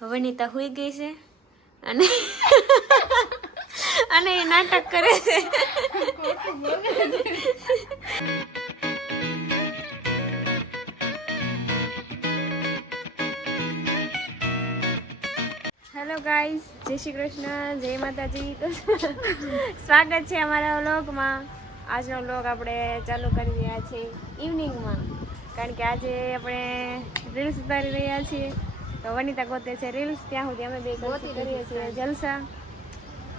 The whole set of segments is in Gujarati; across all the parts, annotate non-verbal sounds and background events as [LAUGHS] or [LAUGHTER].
વનિતા હુઈ ગઈ છે અને અને એ નાટક કરે છે. હેલો ગાઈસ જય શ્રી કૃષ્ણ, જય માતાજી. તો સ્વાગત છે અમારા વ્લોગમાં. આજનો વ્લોગ આપણે ચાલુ કરી રહ્યા છીએ ઇવનિંગમાં કારણ કે આજે આપણે રીલ્સ ઉતારી રહ્યા છીએ. તો વનિતા ગોતે છે રીલ્સ ત્યાં સુધી અમે બે ગોતી કરીએ છીએ જલસા.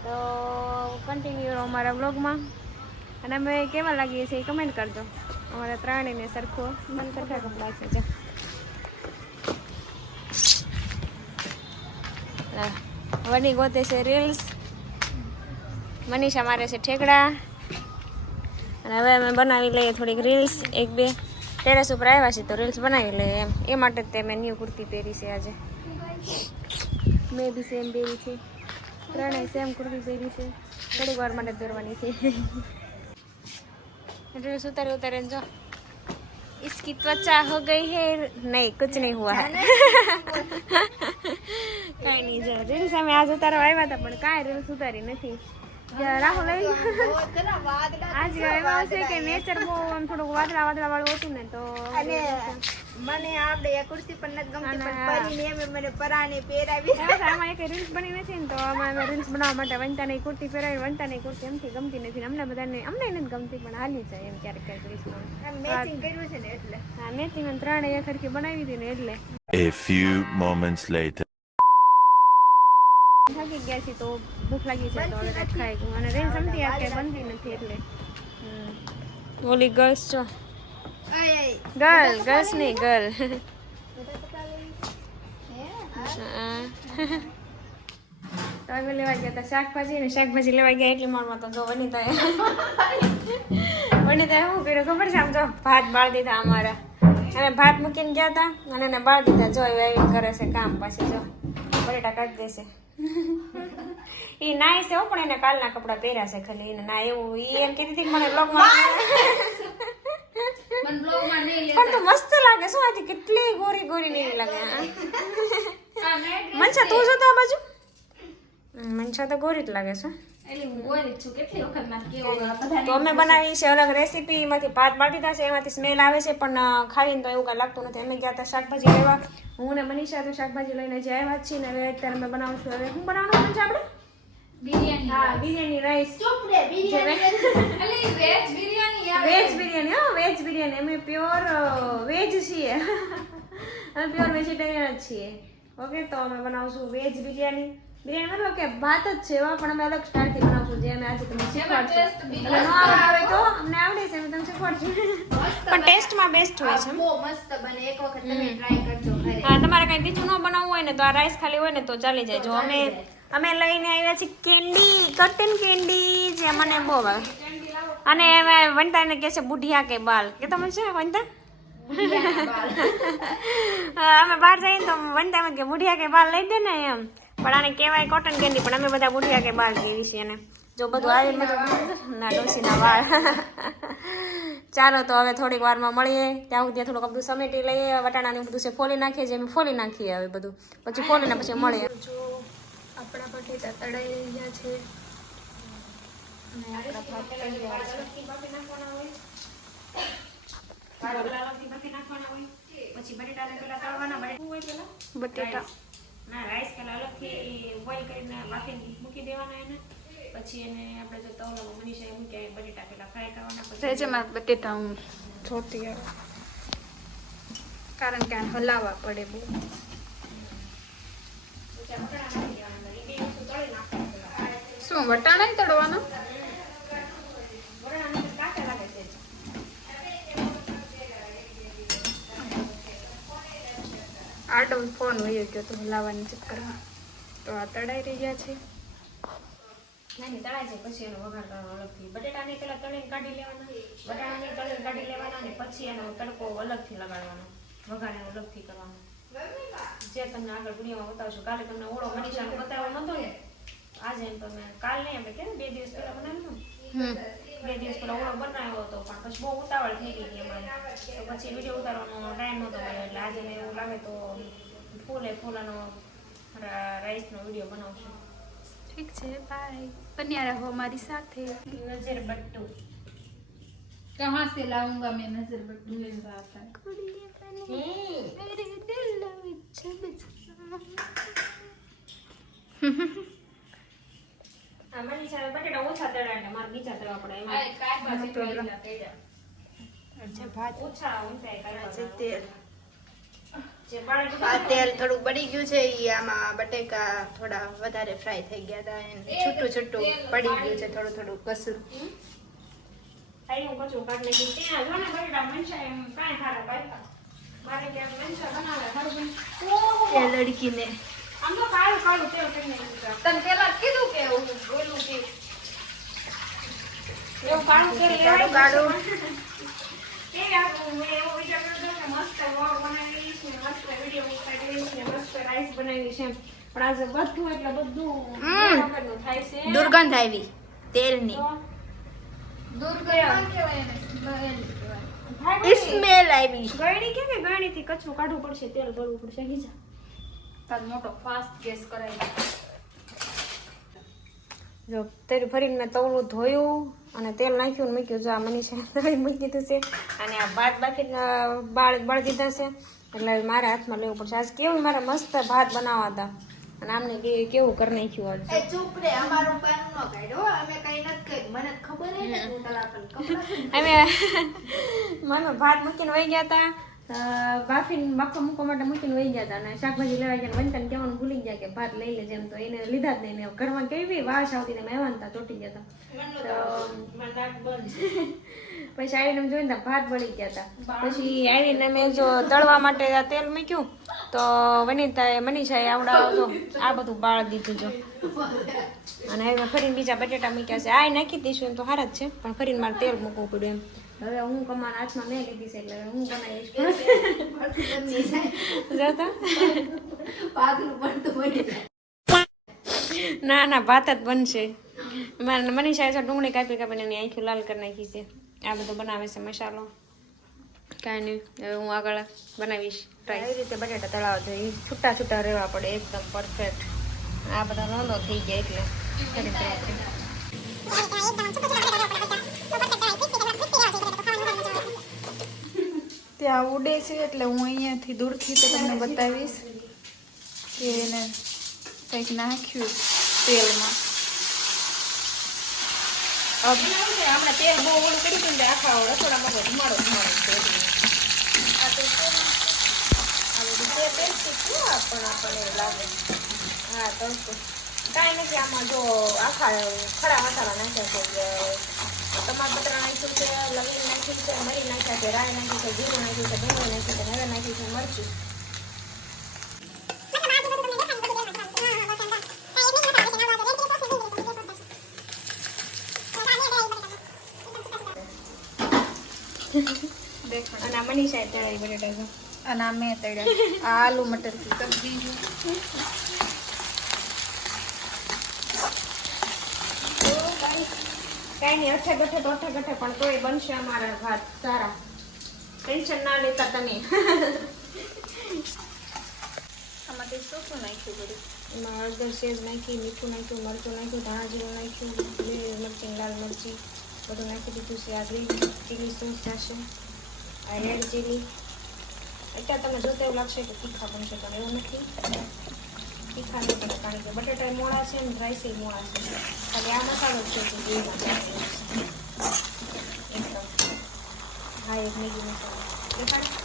તો કન્ટિન્યુ અમારા વ્લોગમાં અને અમે કેવા લાગીએ છીએ એ કમેન્ટ કરજો. અમારા ત્રણેયને સરખો મન સરખા કપડાં છે. વની ગોતે છે રીલ્સ મનીષા મારે છે ઠેકડા. અને હવે અમે બનાવી લઈએ થોડીક રીલ્સ એક બે. ટેરેસ ઉપર આવ્યા છીએ તો રીલ્સ બનાવી લઈએ એમ એ માટે જ તે મેં ન્યૂ કુર્તી પહેરી છે આજે મેં બી સેમ પહેરી છે ત્રણેય સેમ કુર્તી પહેરી છે થોડીક વાર માટે જ પહેરવાની છે રીલ્સ ઉતારે ઉતારે જો इसकी त्वचा हो गई है नहीं कुछ नहीं हुआ है કઈ નહીં જો રીલ્સ અમે આજ ઉતારવા આવ્યા હતા પણ કાંઈ રીલ્સ ઉતારી નથી જ્યાં રાહુલ આજ આવ્યા છે કે નેચર બહુ આમ થોડુંક વાદળા વાદળા વાળું હતું ને તો અને મને આપણે આ કુર્તી પણ નથી ગમતી પણ પરીને એમ મને પરાણે પહેરાવી. આમાં એક રીલ્સ બની નથી ને તો આમાં અમે રીલ્સ બનાવવા માટે વંતાની કુર્તી પહેરાવી વંતાની કુર્તી એમથી ગમતી નથી અમને બધાને અમને નથી ગમતી પણ હાલી જાય એમ ક્યારેક ક્યારેક રીલ્સમાં મેચિંગ કર્યું છે ને એટલે. હા મેચિંગ ત્રણેય એક સરખી બનાવી હતી ને એટલે. A few moments later. થાકી ગયા છે તો ભૂખ લાગી છે તો હવે ખાઈ. ગયું અને રેન સમતી આ કે બનતી નથી એટલે. ઓલી ગર્લ્સ છો ગર્લ ગર્લ્સ નહીં ગર્લ. તો [LAUGHS] અમે લેવા ગયા હતા શાકભાજી ને શાકભાજી લેવા ગયા એટલે મારમાં તો જો વનિતા [LAUGHS] વનિતા શું કર્યું ખબર છે આમ જો ભાત બાળ દીધા અમારા. અને ભાત મૂકીને ગયા હતા અને એને બાળ દીધા. જો એવી કરે છે કામ પછી જો બટેટા કાઢી દેશે. એ નાય છે પણ એને કાલના કપડાં પહેર્યા છે ખાલી. એને ના એવું એ એમ કીધી હતી કે મને લેતા. પણ તો મસ્ત લાગે શું આજે કેટલી ગોરી ગોરી નહીં લાગે. મનસા તું જો તો આ બાજુ. મનસા તો ગોરી જ લાગે છે. તો અમે બનાવી છે અલગ રેસીપી એમાંથી ભાત બાળી દીધા છે એમાંથી સ્મેલ આવે છે પણ ખાઈને તો એવું કાંઈ લાગતું નથી. અમે ગયા હતા શાકભાજી લેવા હું ને મનીષા તો શાકભાજી લઈને જે આવ્યા છીએ ને હવે અત્યારે અમે બનાવશું. હવે શું બનાવવાનું છે આપણે? હા બિરયાની રાઈસ વેજ બિરયાની હા વેજ બિરયાની. અમે પ્યોર વેજ છીએ. અમે પ્યોર વેજીટેરિયન જ છીએ. ઓકે તો અમે બનાવશું વેજ બિરયાની. બિરયાની મતલબ કે ભાત જ છે એવા પણ અમે અલગ સ્ટાઇલથી બનાવશું જે અમે આજે તમને શીખવાડશું. ન આવડતું હોય તો અમને આવડે છે અમે તમને શીખવાડશું. પણ ટેસ્ટમાં બેસ્ટ હોય છે. બહુ મસ્ત બને. એક વખત તમે ટ્રાય કરજો ઘરે. હા તમારે કઈ બીજું ન બનાવવું હોય ને તો આ રાઈસ ખાલી હોય ને તો ચાલી જાય. જો અમે અમે લઈને આવ્યા છીએ કેન્ડી કટન કેન્ડી જે મને બહુ ભાવે. અને એમાં વંતાને કહે છે બુઢિયા કે બાલ. કે તમે છે વંતા અમે બહાર જઈએ તો વંતા એમ કે બુઢિયા કે બાલ લઈ દે ને એમ. પણ આને કહેવાય કોટન કેન્ડી પણ અમે બધા બુઢિયા કે બાર કેવી છીએ એને જો બધું આવી બધું ના ડોસીના વાળ. ચાલો તો હવે થોડીક વારમાં મળીએ. ત્યાં સુધી થોડુંક બધું સમેટી લઈએ વટાણાને બધું છે ફોલી નાખીએ જેમ ફોલી નાખીએ હવે બધું. પછી ફોલીને પછી મળીએ. જો આપણા બટેટા તળાઈ રહ્યા છે. અને આપણા ભાત તળાઈ રહ્યા છે. બટેટા. ના રાઈસ પેલા અલગથી બોઇલ કરીને બાફી મૂકી દેવાના એને. પછી એને આપણે જો તવલામાં મનીષા એ મૂક્યા એ બટેટા પેલા ફ્રાય કરવાના પછી સહેજમાં બટેટા હું જોતી કારણ કે આને હલાવવા પડે બહુ. શું વટાણા તળવાનો? આડો ફોન હોય ગયો તો હલાવવાની ચક્કરમાં તો આ તળાઈ રહ્યા છે. નાની તળાઈ છે પછી એનો વઘાર કરવાનો અલગથી. બટેટાને પેલા તળીને કાઢી લેવાના. બટાટાને તળીને કાઢી લેવાના અને પછી એનો તડકો અલગથી લગાડવાનો. વઘાર એનો અલગથી કરવાનો. જે તમને આગળ દુનિયામાં બતાવશો કાલે તમને ઓળો મનીષાનો બતાવવાનો હતો ને આજે એમ તમે કાલ નહીં આપણે કે બે દિવસ પહેલા બનાવ્યું બે દિવસ પહેલાં ઓળો બનાવ્યો હતો પણ પછી બહુ ઉતાવળ થઈ ગઈ હતી અમારે. તો પછી વીડિયો ઉતારવાનો ટાઈમ નહોતો મળ્યો એટલે આજે મેં એવું લાગે તો ફૂલે ફૂલાનો રાઈસનો વીડિયો બનાવશું. ઠીક છે બાય બન્યા રહો મારી સાથે. નજર બટ્ટુ. કહાં સે લાઉંગા મેં નજર બટ્ટુ લે બાપા કુડીએ મેરે દિલ વિચ બિચ આ મનીષા બટેટા ઓછા તળ્યા એટલે મારે બીજા તળવા પડે એમાં. અચ્છા ભાત. ઓછા ઊંચાઈ કરવા છે તેલ. આ તેલ થોડું બળી ગયું છે એ આમાં બટેકા થોડા વધારે ફ્રાય થઈ ગયા હતા એને છૂટું છૂટું પડી ગયું છે થોડું થોડું કસુર ખાઈ હું કચું કાઢ ત્યાં જો ને બટેટા મનસા એમ કાંઈ ખારા પાડતા મારે કે મનસા બનાવે મારું લડકીને. આમ તો તેલ કરીને બધું એટલે બધું દુર્ગંધ આવી. તેલની. દુર્ગંધ કહેવાય સ્મેલ આવી. ગળણી કે ગળણીથી કચરું કાઢવું પડશે તેલ ભરવું પડશે લીજા તાર મોટો ફાસ્ટ ગેસ કરાવી જો તેલ ફરીને મેં તવલું ધોયું અને તેલ નાખ્યું ને મૂક્યું. જો આ મનીષા [LAUGHS] તળી મૂકી દીધું છે અને આ ભાત બાકી બાળ બાળ દીધા છે. એટલે મારા હાથમાં લેવું પડશે. આજ કેવું મારે મસ્ત ભાત બનાવવા હતા. અને આમને કે- કેવું કરી નાખ્યું આજ. એ ચૂપ રે અમારું પાન નો કાઢ્યો અમે કઈ નથી મને ખબર હે ને તું. અમે [LAUGHS] મને ભાત મૂકીને વહી ગયા હતા. બાફીને બાફા મૂકવા માટે મૂકીને વહી ગયા હતા અને શાકભાજી લેવા ગયા વંતાને કહેવાનું ભૂલી ગયા કે ભાત લઈ લેજે એમ તો એને લીધા જ નહીં ઘરમાં કેવી વાસ આવતી ને મહેમાન હતા ચોટી ગયા હતા [LAUGHS] પછી આવીને એમ જોઈને તો ભાત બળી ગયા હતા પછી આવીને મેં જો તળવા માટે તેલ મૂક્યું તો વનિતાએ મનીષાએ આવડા જો. આ બધું બાળ દીધું જો. અને હવે ફરીને બીજા બટેટા મૂક્યા છે. આ નાખી દઈશું એમ તો સારા જ છે પણ ફરીને મારે તેલ મૂકવું પડ્યું એમ. હવે હું કમાન હાથમાં મેં લીધી છે એટલે હું બનાવીશ જોતો પાતળું પડતું બની ના ના ભાત જ બનશે મારે મનીષાએ છે ડુંગળી કાપી કાપીને એની આંખી લાલ કરી નાખી છે આ બધું બનાવે છે મસાલો કાંઈ નહીં હવે હું આગળ બનાવીશ ટ્રાય એવી રીતે બટાટા તળાવ જોઈએ છૂટા છૂટા રહેવા પડે એકદમ પરફેક્ટ આ બધા રોંદો થઈ ગયા એટલે કરી દે આપણે. ત્યાં ઉડે છે એટલે હું અહીંયાથી દૂરથી તો તમને બતાવીશ કે એને કંઈક નાખ્યું તેલમાં. આપણે તેલ બહુ ઓલું કરી દીધું ને આખા રસોડામાં ધુમાડો ધુમાડો હા, તો કાંઈ નથી, આમાં જો આખા ખરા મસાલા નાખ્યા છે ટમાટર બટાકા નાખ્યું છે લવિંગ નાખ્યું છે મરી નાખ્યા છે રાઈ નાખ્યું છે જીરું નાખ્યું છે ડુંગળી નાખ્યું છે હવે નાખ્યું છે મરચું. દેખો અને આ મનીષાએ તળાવી બટેટા અને આ મેં તળ્યા આ આલુ મટરથી. સબ્જી કાંઈ નહીં અઠે ગઠે તો અઠે ગઠે પણ તોય બનશે અમારા ભાત સારા. ટેન્શન ના લેતા તમે. આમાંથી શું શું નાખ્યું બધું? એમાં હળદર સેજ નાખી મીઠું નાખ્યું મરચું નાખ્યું ધાણા જીરું નાખ્યું બે મરચી લાલ મરચી બધું નાખી દીધું છે આ ગ્રીન ચીલી સોસ જશે. આ રેડ ચીલી અત્યારે તમને જોતા એવું લાગશે કે તીખા બનશે પણ એવું નથી. તીખા બને કારણ કે બટાટા મોળા છે ને રાઈસ મોળા છે. ખાલી આ મસાલો છે તો એકદમ. હા, એક મેગી મસાલો. દેખાડો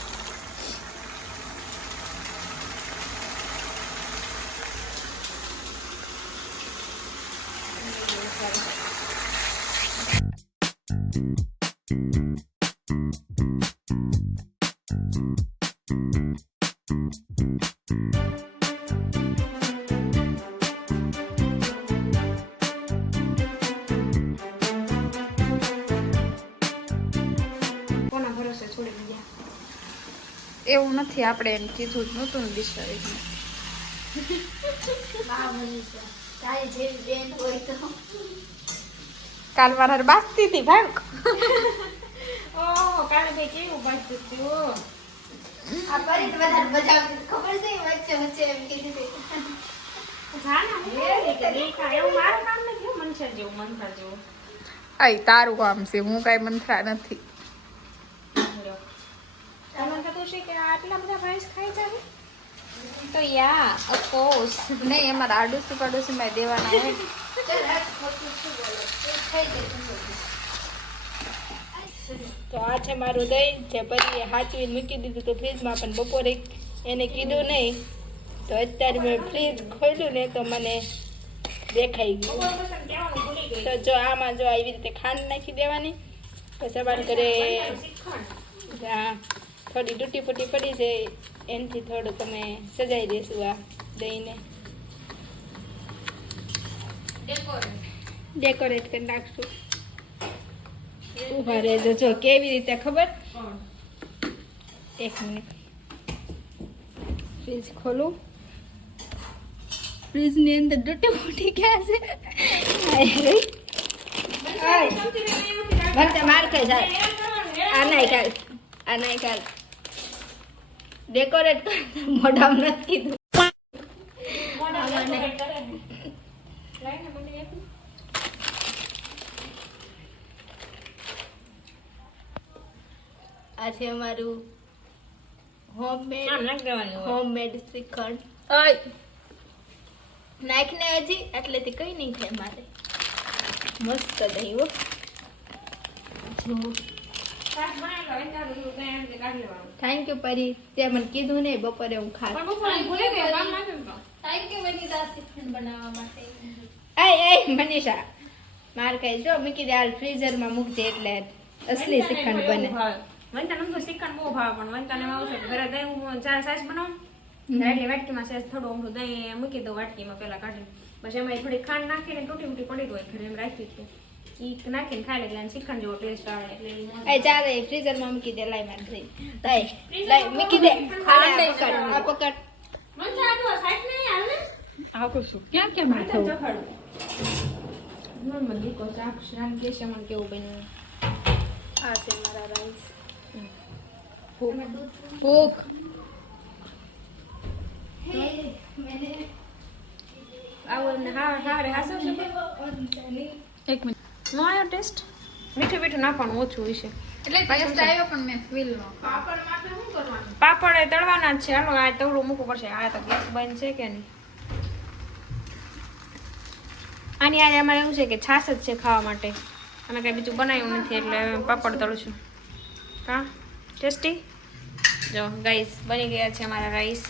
એવું નથી આપણે એમ કીધું જ નહોતું ને બિચારી વાહ મનીષા. બેન હોય તો કાલ મારા બાસતી હતી ભાઈ. ઓહો કાલે ભાઈ કેવું બાસતું હતું? ખબર છે વચ્ચે વચ્ચે એમ કીધી તારું કામ છે હું કાંઈ મંથરા નથી. તમને થતું છે કે આટલા બધા ફ્રેન્ડ્સ ખાઈ જાય તો યા ઓફકોર્સ નહીં અમારે આડોશી પાડોશીમાં દેવાના હોય તો આ છે મારું દહીં જે પરીએ હાચવીને મૂકી દીધું તો ફ્રીજમાં પણ બપોરે એને કીધું નહીં. તો અત્યારે મેં ફ્રીજ ખોલ્યું ને તો મને દેખાઈ ગયું. તો જો આમાં જો આવી રીતે ખાંડ નાખી દેવાની. તો સવાલ કરે આ થોડી તૂટી ફૂટી પડી જાય એનાથી થોડું તમે સજાઈ દેશું આ દહીંને. ડેકોરેટ કરી નાખશું. ઊભા રહેજો જો કેવી રીતે ખબર? એક મિનિટ. ફ્રીજ ખોલું. ફ્રીજની અંદર ડૂટી ફૂટી ગયા છે. ભરતે માર ખાઈ જાય આ નાય કાલ આ નાય કાલ ડેકોરેટ કરતા મોઢામાં નથી કીધું. આ છે અમારું હોમમેડ હોમમેડ શ્રીખંડ નાખને હજી એટલેથી કઈ નહીં થાય મારે. મસ્ત દહીં હો. થેન્ક યુ પરી તે મને કીધું નહીં બપોરે હું ખાસ. આય આય મનીષા. માર કઈ જો મૂકી દે હાલ ફ્રીઝરમાં મૂકજે એટલે અસલી શ્રીખંડ બને. વંતા આમ તો શ્રીખંડ બહુ ભાવે પણ વંતાને એમાં આવું છે ઘરે દહીં હું ચાર સાઈઝ બનાવું એટલે વાટકીમાં સેજ થોડું અમરું દહીં મૂકી દઉં વાટકીમાં પેલા કાઢી પછી એમાં થોડી ખાંડ નાખીને તૂટી મૂટી પડી હોય ઘરે એમ રાખી છે. ઈ નાખીને ખાઈ લે એટલે આને શ્રીખંડ જેવો ટેસ્ટ આવે એટલે ઈ મસ્ત. એ ચાલે ફ્રીઝરમાં મૂકી દે લાઈ માર દહીં લાઈ લાઈ મૂકી દે હાલે આ પકડ આ પકડ વંતા, આ તો સાઈડ નહીં હાલ ને. આવું શું ક્યાં ક્યાં મેં થવું મમ્મી દીકો શાક શાક કે છે મને કેવું બન્યું આ છે મારા રાઈસ ભૂખ આવું એમને હા હા રે હાસો છે એક મિનિટ નો આવ્યો ટેસ્ટ? મીઠું મીઠું નાખવાનું ઓછું હોય છે. એટલે ટેસ્ટ આવ્યો પણ મેં ફીલ નો પાપડ એ તળવાના જ છે. હાલો આ તવડું મૂકવું પડશે. આ તો ગેસ બંધ છે કે નહીં? આની આજે અમારે એવું છે કે છાશ જ છે ખાવા માટે. અમે કંઈ બીજું બનાવ્યું નથી એટલે પાપડ તળું છું. હા ટેસ્ટી? જો ગાઈસ બની ગયા છે અમારા રાઈસ.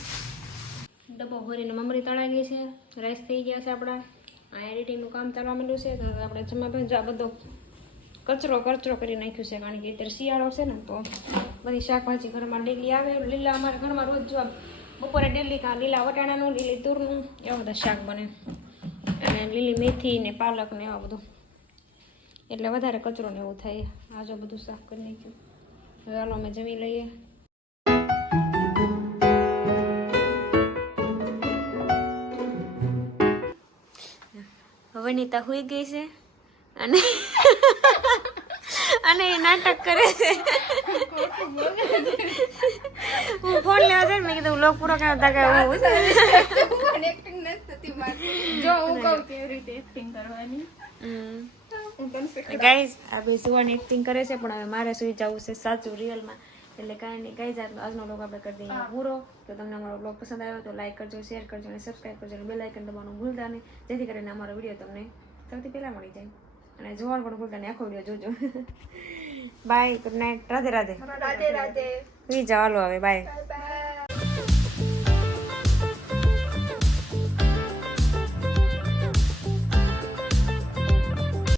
ડબ્બો ભરીને મમરી તળાઈ ગઈ છે. રાઈસ થઈ ગયા છે આપણા. આ એડિટિંગનું કામ ચાલવા માંડ્યું છે, તો આપણે જમા આ બધો કચરો કચરો કરી નાખ્યું છે, કારણ કે અત્યારે શિયાળો છે ને, તો બધી શાકભાજી ઘરમાં ડેલી આવે. લીલા અમારા ઘરમાં રોજ જો બપોરે ડેલી લીલા વટાણાનું, લીલી તુરનું, એવા બધા શાક બને. અને લીલી મેથી ને પાલક ને એવા બધું. એટલે વધારે કચરો ને એવું થાય. આ બધું સાફ કરી નાખ્યું. હાલો અમે જમી લઈએ. વનિતા હુઈ ગઈ છે અને [LAUGHS] અને એ નાટક કરે છે. હું ફોન લેવા જાય મેં કીધું લોક પૂરો કરતા કે હું એક્ટિંગ નથી થતી મારી જો હું કહું કેવી રીતે એક્ટિંગ કરવાની. ગાઈઝ આ ભાઈ સુવાની એક્ટિંગ કરે છે પણ હવે મારે સુઈ જવું છે સાચું રિયલમાં એટલે કાંઈ નહીં કઈ આજનો આજનો બ્લોગ આપણે કરી દઈએ. પૂરો તો તમને અમારો બ્લોગ પસંદ આવ્યો તો લાઈક કરજો શેર કરજો અને સબસ્ક્રાઈબ કરજો અને બેલ આઇકન દબાવવાનું ભૂલતા નહીં. જેથી કરીને અમારો વીડિયો તમને સૌથી પહેલાં મળી જાય. અને જોવાનું પણ ભૂલતા નહીં. આખો વીડિયો જોજો. Bye good night Radhe Radhe. Radhe Radhe. સુઈ જાઓ હાલો હવે. Bye bye